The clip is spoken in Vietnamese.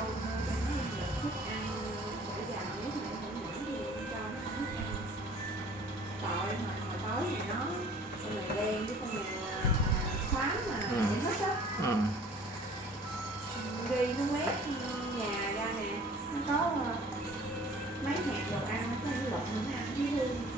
cô cho mấy em được thức ăn để vào nếu mà em không nghĩ thì cho nó không thức ăn. Tội mà hồi tối thì nó con này đen với con này xám mà vậy hết á. Đi nó quét nhà ra nè, nó có mấy hạt đồ ăn nó lộn nó ăn với hương.